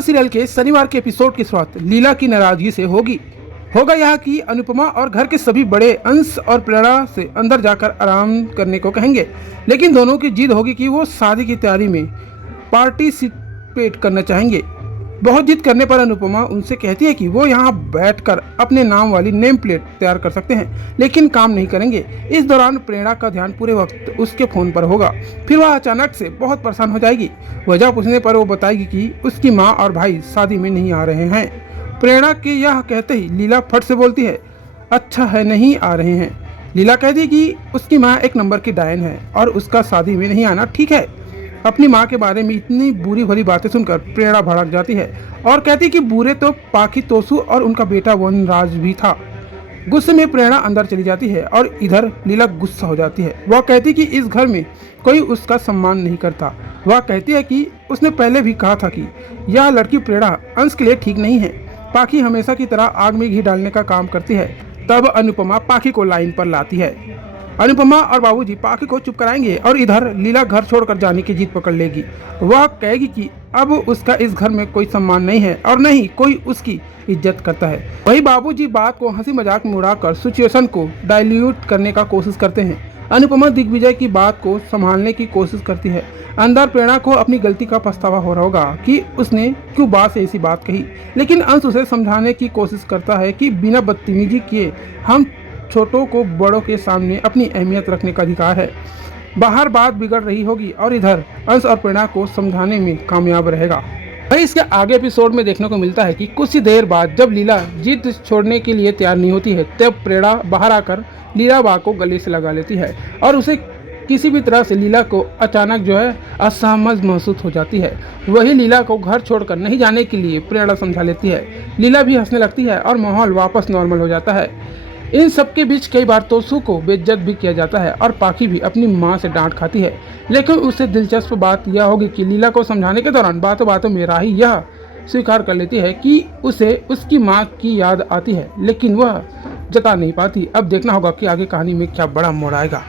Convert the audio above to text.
Anupama serial के शनिवार के एपिसोड की शुरुआत लीला की नाराजगी से होगा यह कि अनुपमा और घर के सभी बड़े अंश और प्रेरणा से अंदर जाकर आराम करने को कहेंगे, लेकिन दोनों की जिद होगी कि वो शादी की तैयारी में पार्टिसिपेट करना चाहेंगे। बहुत जिद करने पर अनुपमा उनसे कहती है कि वो यहाँ बैठकर अपने नाम वाली नेम प्लेट तैयार कर सकते हैं, लेकिन काम नहीं करेंगे। इस दौरान प्रेरणा का ध्यान पूरे वक्त उसके फ़ोन पर होगा। फिर वह अचानक से बहुत परेशान हो जाएगी। वजह पूछने पर वो बताएगी कि उसकी माँ और भाई शादी में नहीं आ रहे हैं। प्रेरणा के यह कहते ही लीला फट से बोलती है, अच्छा है नहीं आ रहे हैं। लीला कहती कि उसकी माँ एक नंबर की डायन है और उसका शादी में नहीं आना ठीक है। अपनी माँ के बारे में इतनी बुरी भरी बातें सुनकर प्रेरणा भड़क जाती है और कहती कि बुरे तो पाखी तोसू और उनका बेटा वनराज भी था। गुस्से में प्रेरणा अंदर चली जाती है और इधर लीला गुस्सा हो जाती है। वह कहती कि इस घर में कोई उसका सम्मान नहीं करता। वह कहती है कि उसने पहले भी कहा था कि यह लड़की प्रेरणा अंश के लिए ठीक नहीं है। पाखी हमेशा की तरह आग में घी डालने का काम करती है। तब अनुपमा पाखी को लाइन पर लाती है। अनुपमा और बाबूजी पाखी को चुप कराएंगे और इधर लीला घर छोड़कर जाने की जिद पकड़ लेगी। वह कहेगी कि अब उसका इस घर में कोई सम्मान नहीं है और नहीं कोई उसकी इज्जत करता है। वही बाबूजी बात को हंसी मजाक में उड़ाकर सिचुएशन को डाइल्यूट करने का कोशिश करते हैं। अनुपमा दिग्विजय की बात को संभालने की कोशिश करती है। अंदर प्रेरणा को अपनी गलती का पछतावा हो रहा होगा कि उसने क्यों बात से ऐसी बात कही, लेकिन अंश उसे समझाने की कोशिश करता है कि बिना बदतमीजी किए हम छोटों को बड़ों के सामने अपनी अहमियत रखने का अधिकार है। बाहर बात बिगड़ रही होगी और इधर अंश और प्रेरणा को समझाने में कामयाब रहेगा। वहीं इसके आगे एपिसोड में देखने को मिलता है कि कुछ ही देर बाद जब लीला जिद छोड़ने के लिए तैयार नहीं होती है, तब प्रेरणा बाहर आकर लीला बा को गले से लगा लेती है और उसे किसी भी तरह से लीला को अचानक असहज महसूस हो जाती है। वही लीला को घर छोड़कर नहीं जाने के लिए प्रेरणा समझा लेती है। लीला भी हंसने लगती है और माहौल वापस नॉर्मल हो जाता है। इन सबके बीच कई बार तोसू को बेइज्जत भी किया जाता है और पाखी भी अपनी माँ से डांट खाती है, लेकिन उससे दिलचस्प बात यह होगी कि लीला को समझाने के दौरान बातों बातों में राही यह स्वीकार कर लेती है कि उसे उसकी माँ की याद आती है, लेकिन वह जता नहीं पाती। अब देखना होगा कि आगे कहानी में क्या बड़ा मोड़ आएगा।